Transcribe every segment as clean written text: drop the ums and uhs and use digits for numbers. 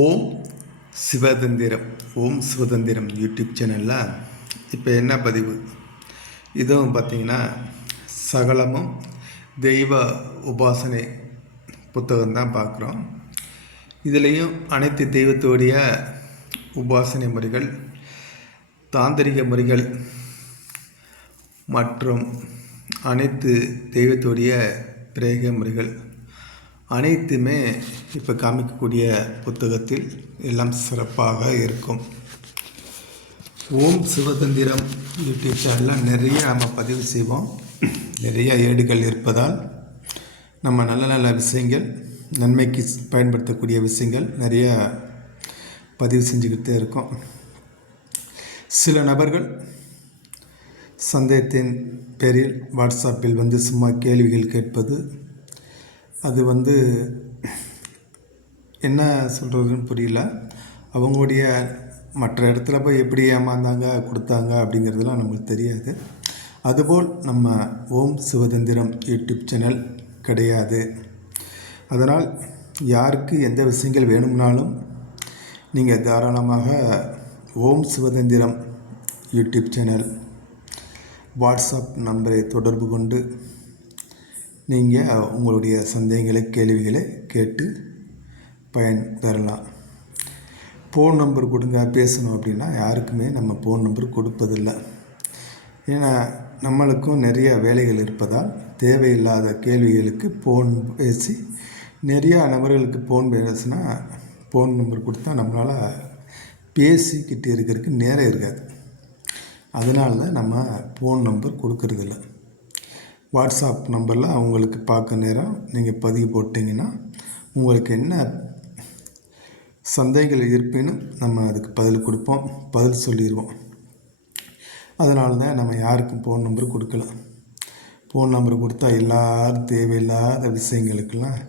ஓம் சிவதந்திரம் YouTube சேனலில் இப்போ என்ன பதிவு இதுவும் பார்த்திங்கன்னா சகலமும் தெய்வ உபாசனை புத்தகம் தான் பார்க்குறோம். இதுலேயும் அனைத்து தெய்வத்தோடைய உபாசனை முறைகள், தாந்திரிக முறைகள் மற்றும் அனைத்து தெய்வத்தோடைய பிரேக முறைகள் அனைத்துமே இப்போ காமிக்கக்கூடிய புத்தகத்தில் எல்லாம் சிறப்பாக இருக்கும். ஓம் சிவதந்திரம் யூடியூப் சேனலில் நிறைய நம்ம பதிவு செய்வோம். நிறைய ஏடுகள் இருப்பதால் நம்ம நல்ல நல்ல விஷயங்கள், நன்மைக்கு பயன்படுத்தக்கூடிய விஷயங்கள் நிறைய பதிவு செஞ்சுக்கிட்டே இருக்கோம். சில நபர்கள் சந்தேகத்தின் பேரில் வாட்ஸ்அப்பில் சும்மா கேள்விகள் கேட்பது, அது என்ன சொல்கிறதுன்னு புரியல. அவங்களுடைய மற்ற இடத்துல போய் எப்படி ஏமாந்தாங்க கொடுத்தாங்க அப்படிங்கிறதுலாம் நம்மளுக்கு தெரியாது. அதுபோல் நம்ம ஓம் சிவதந்திரம் யூடியூப் சேனல் கிடையாது. அதனால் யாருக்கு எந்த விஷயங்கள் வேணும்னாலும் நீங்கள் தாராளமாக ஓம் சிவதந்திரம் யூடியூப் சேனல் வாட்ஸ்அப் நம்பரை தொடர்பு கொண்டு நீங்கள் உங்களுடைய சந்தேகங்களை, கேள்விகளை கேட்டு பயன் பெறலாம். ஃபோன் நம்பர் கொடுங்க பேசணும் அப்படின்னா யாருக்குமே நம்ம ஃபோன் நம்பர் கொடுப்பதில்லை. ஏன்னா நம்மளுக்கும் நிறைய வேலைகள் இருப்பதால் தேவையில்லாத கேள்விகளுக்கு ஃபோன் பேசி நிறையா நபர்களுக்கு ஃபோன் பேசினா ஃபோன் நம்பர் கொடுத்தா நம்மளால் பேசிக்கிட்டு இருக்கிறதுக்கு நேரம் இருக்காது. அதனால தான் நம்ம ஃபோன் நம்பர் கொடுக்கறதில்ல. வாட்ஸ்அப் நம்பரில் அவங்களுக்கு பார்க்க நேரம் நீங்கள் பதிவு போட்டிங்கன்னா உங்களுக்கு என்ன சந்தேகங்கள் இருப்பினும் நம்ம அதுக்கு பதில் கொடுப்போம், பதில் சொல்லிடுவோம். அதனால தான் நம்ம யாருக்கும் ஃபோன் நம்பர் கொடுக்கல. ஃபோன் நம்பர் கொடுத்தா எல்லோரும் தேவையில்லாத விஷயங்களுக்கெல்லாம்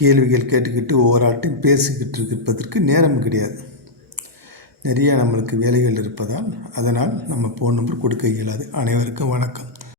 கேள்விகள் கேட்டுக்கிட்டு ஒவ்வொரு ஆட்டையும் பேசிக்கிட்டு இருப்பதற்கு நேரம் கிடையாது. நிறைய நம்மளுக்கு வேலைகள் இருப்பதால் அதனால் நம்ம ஃபோன் நம்பர் கொடுக்க இயலாது. அனைவருக்கும் வணக்கம்.